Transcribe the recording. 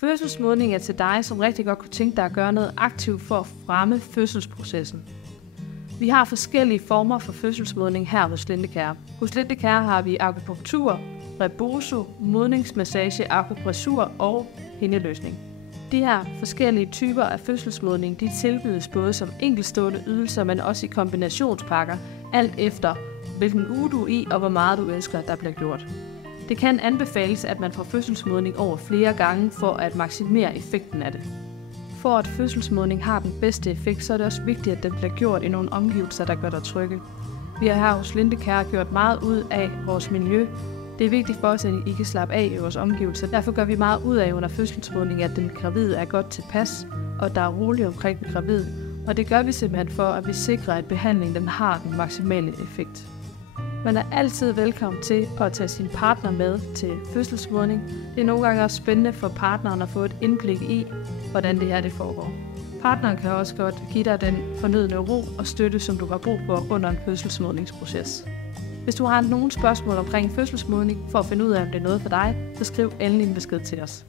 Fødselsmodning er til dig, som rigtig godt kunne tænke dig at gøre noget aktivt for at fremme fødselsprocessen. Vi har forskellige former for fødselsmodning her hos Lindekær. Hos Lindekær har vi akupunktur, rebozo, modningsmassage, akupressur og hindeløsning. De her forskellige typer af fødselsmodning, de tilbydes både som enkeltstående ydelser, men også i kombinationspakker, alt efter hvilken uge du er i og hvor meget du ønsker, der bliver gjort. Det kan anbefales, at man får fødselsmodning over flere gange for at maksimere effekten af det. For at fødselsmodning har den bedste effekt, så er det også vigtigt, at den bliver gjort i nogle omgivelser, der gør dig trygge. Vi har her hos Lindekær gjort meget ud af vores miljø. Det er vigtigt for os, at I kan slappe af i vores omgivelser. Derfor gør vi meget ud af under fødselsmodning, at den gravide er godt tilpas, og der er roligt omkring den gravide. Og det gør vi simpelthen for, at vi sikrer, at behandlingen den har den maksimale effekt. Man er altid velkommen til at tage sin partner med til fødselsmodning. Det er nogle gange også spændende for partneren at få et indblik i, hvordan det her det foregår. Partneren kan også godt give dig den fornødne ro og støtte, som du har brug for under en fødselsmodningsproces. Hvis du har nogle spørgsmål omkring fødselsmodning for at finde ud af, om det er noget for dig, så skriv endelig en besked til os.